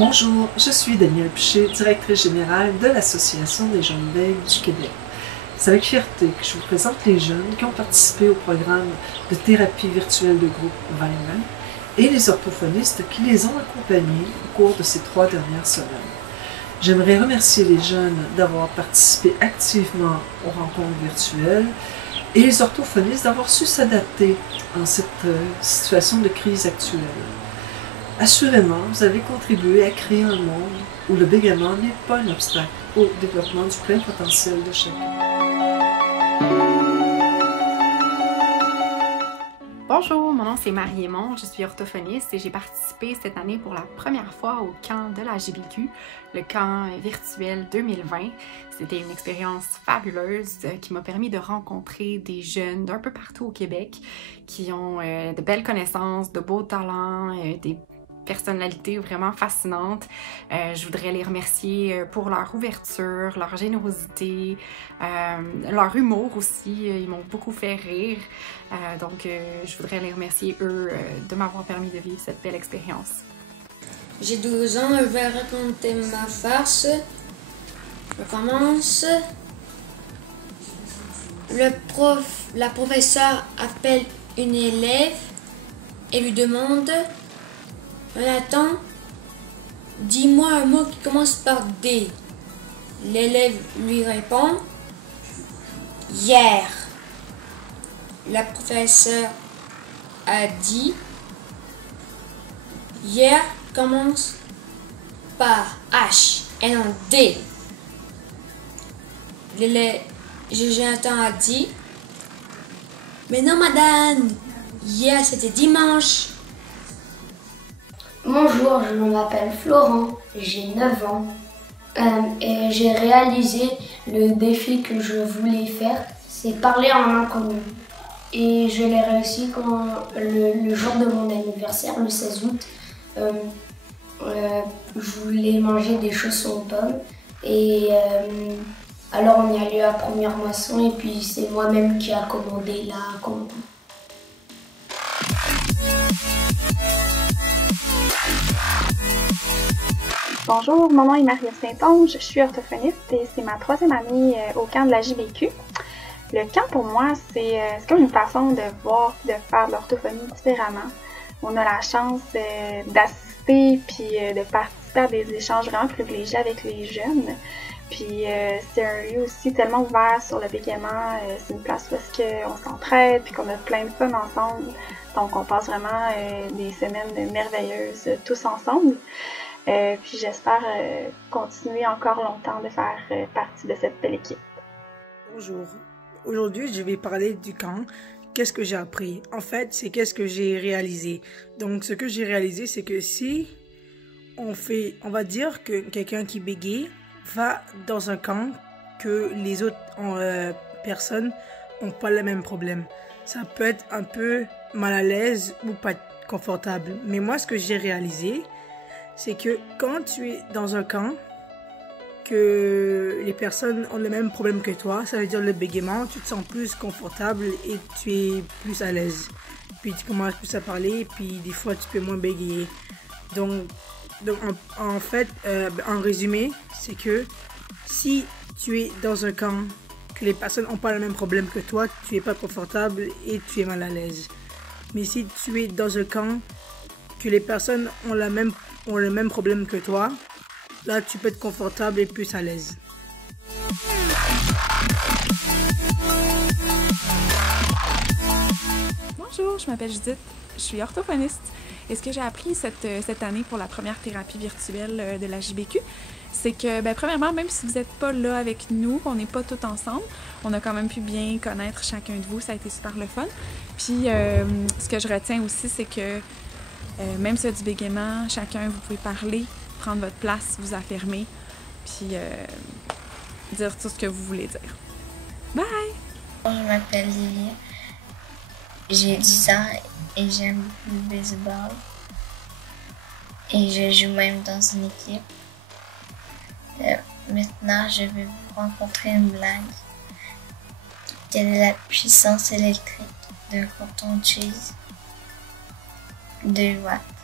Bonjour, je suis Danielle Piché, directrice générale de l'Association des jeunes veilles du Québec. C'est avec fierté que je vous présente les jeunes qui ont participé au programme de thérapie virtuelle de groupe 2020 et les orthophonistes qui les ont accompagnés au cours de ces 3 dernières semaines. J'aimerais remercier les jeunes d'avoir participé activement aux rencontres virtuelles et les orthophonistes d'avoir su s'adapter en cette situation de crise actuelle. Assurément, vous avez contribué à créer un monde où le bégaiement n'est pas un obstacle au développement du plein potentiel de chacun. Bonjour, mon nom c'est Marie-Aimon, je suis orthophoniste et j'ai participé cette année pour la première fois au camp de la JBQ, le camp virtuel 2020. C'était une expérience fabuleuse qui m'a permis de rencontrer des jeunes d'un peu partout au Québec qui ont de belles connaissances, de beaux talents, des personnalités vraiment fascinantes. Je voudrais les remercier pour leur ouverture, leur générosité, leur humour aussi. Ils m'ont beaucoup fait rire. Donc, je voudrais les remercier, eux, de m'avoir permis de vivre cette belle expérience. J'ai 12 ans, je vais raconter ma farce. Je commence. La professeure appelle une élève et lui demande: Jonathan, dis-moi un mot qui commence par D. L'élève lui répond: hier. La professeure a dit: hier commence par H et non D. L'élève Jonathan a dit: mais non madame, hier c'était dimanche. Bonjour, je m'appelle Florent, j'ai 9 ans et j'ai réalisé le défi que je voulais faire, c'est parler en inconnu. Et je l'ai réussi quand le jour de mon anniversaire, le 16 août, je voulais manger des chaussons aux pommes et alors on est allé à Première Moisson et puis c'est moi-même qui a commandé la commande. Bonjour, mon nom est Marie Saint-Onge, je suis orthophoniste et c'est ma 3e année au camp de la JBQ. Le camp pour moi, c'est comme une façon de voir, de faire de l'orthophonie différemment. On a la chance d'assister puis de participer à des échanges vraiment privilégiés avec les jeunes. Puis c'est un lieu aussi tellement ouvert sur le bégaiement, c'est une place où est-ce qu'on s'entraide puis qu'on a plein de fun ensemble. Donc on passe vraiment des semaines merveilleuses tous ensemble. Puis j'espère continuer encore longtemps de faire partie de cette belle équipe. Bonjour, aujourd'hui je vais parler du camp. Qu'est-ce que j'ai appris? En fait, c'est qu'est-ce que j'ai réalisé. Donc ce que j'ai réalisé, c'est que si on va dire que quelqu'un qui bégaye va dans un camp que les autres personnes n'ont pas le même problème. Ça peut être un peu mal à l'aise ou pas confortable. Mais moi, ce que j'ai réalisé, c'est que quand tu es dans un camp, que les personnes ont le même problème que toi, ça veut dire le bégaiement, tu te sens plus confortable et tu es plus à l'aise. Puis tu commences plus à parler, puis des fois tu peux moins bégayer. Donc en fait, en résumé, c'est que si tu es dans un camp, que les personnes n'ont pas le même problème que toi, tu es pas confortable et tu es mal à l'aise. Mais si tu es dans un camp, que les personnes ont le même problème que toi, là tu peux être confortable et plus à l'aise. Bonjour, je m'appelle Judith, je suis orthophoniste. Et ce que j'ai appris cette année pour la première thérapie virtuelle de la JBQ, c'est que, premièrement, même si vous n'êtes pas là avec nous, qu'on n'est pas tous ensemble, on a quand même pu bien connaître chacun de vous, ça a été super le fun. Puis, ce que je retiens aussi, c'est que même s'il y a du bégaiement, chacun, vous pouvez parler, prendre votre place, vous affirmer, puis dire tout ce que vous voulez dire. Bye! Je m'appelle Lilia, j'ai 10 ans et j'aime beaucoup le baseball. Et je joue même dans une équipe. Maintenant, je vais vous rencontrer une blague. Quelle est la puissance électrique d'un coton cheese? 2 watts.